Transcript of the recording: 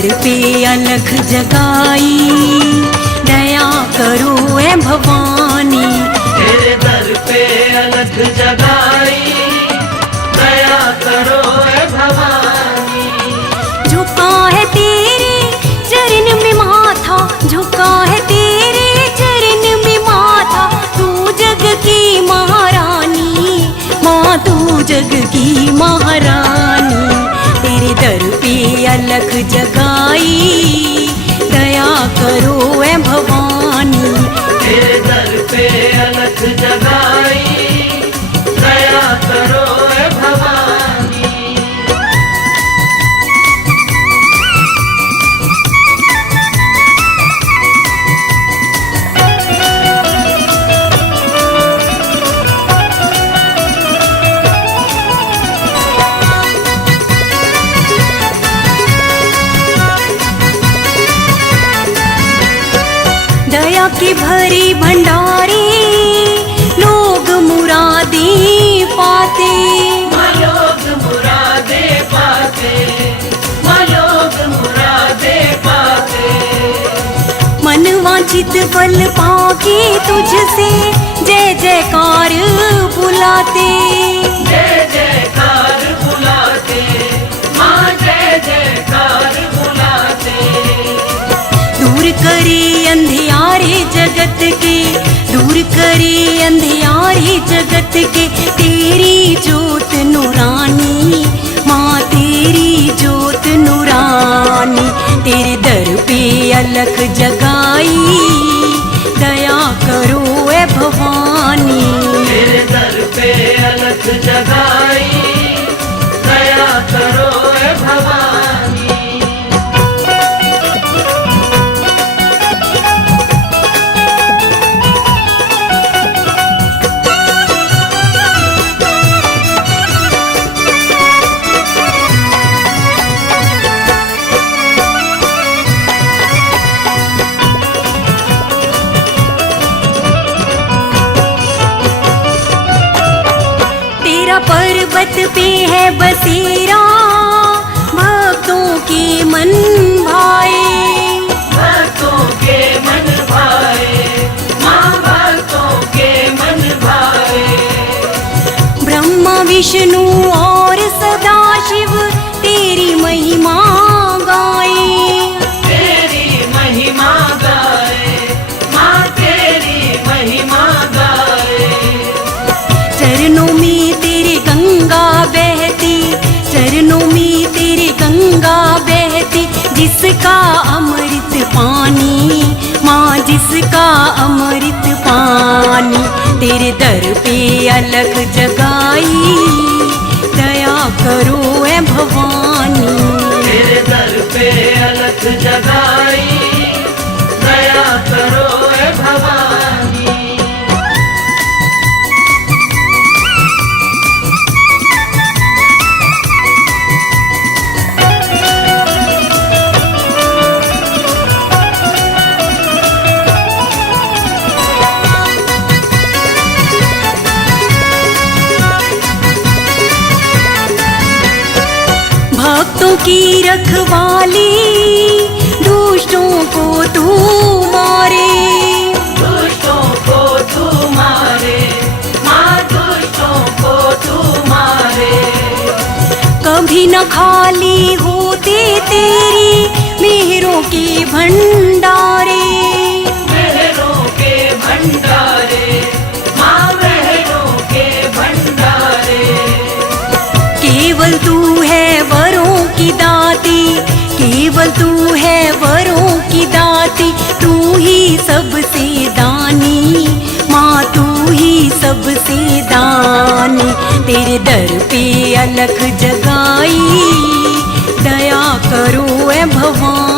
दर पे अलख जगाई, दया करो ए भवानी। तेरे दर पे अलख जगाई, दया करो ए भवानी। झुका है तेरे चरण में माथा, झुका है तेरे चरण में माथा। तू जग की महारानी, माँ तू जग की महारानी। तेरे दर पे अलख जगाई, दया करो ए भवानी। तेरे दर पे अलख जगाई, दया करो ए भवानी। दया की भरी भंडारी, लोग मुरादें पाते। लोग मुरादे पाते, लोग मुरादे पाते। मनवांछित फल पाके तुझसे जय जयकार बुलाते। जय जयकार बुलाते, माँ जय जयकार बुलाते। दूर करे अंधियारे जगत के, दूर करे अंधियारे जगत के। तेरी ज्योत नूरानी, माँ तेरी ज्योत नूरानी। तेरे दर पे अलख जगाई, दया करो ए भवानी। तेरे दर पे अलख जगाई, दया करो ए भवानी। तेरा पर्वत पे है बसेरा, भक्तों के मन भाए। भक्तों के मन भाए, माँ भक्तों के मन भाए। ब्रह्मा विष्णु और सदाशिव तेरी महिमा गाए। तेरी महिमा गाए, माँ तेरी महिमा गाए। चरणों में तेरे गंगा बहती, चरणों में तेरे गंगा बहती। जिसका अमृत पानी, माँ जिसका अमृत पानी। तेरे दर पे अलख जगाई, दया करो ए भवानी। तेरे दर पे अलख जगाई, दया करो ए भवानी। भक्तों की रखवाली, दुष्टों को तू मारे। दुष्टों को तू मारे, माँ दुष्टों को तू मारे। कभी न खाली होते तेरी मेहरों के भंडारे। मेहरों के भंडारे, माँ मेहरों के भंडारे। केवल तू है वरों की दाती, केवल तू है वरों की दाती। तू ही सबसे दानी, माँ तू ही सबसे दानी। तेरे दर पे अलख जगाई, दया करो ए भवानी।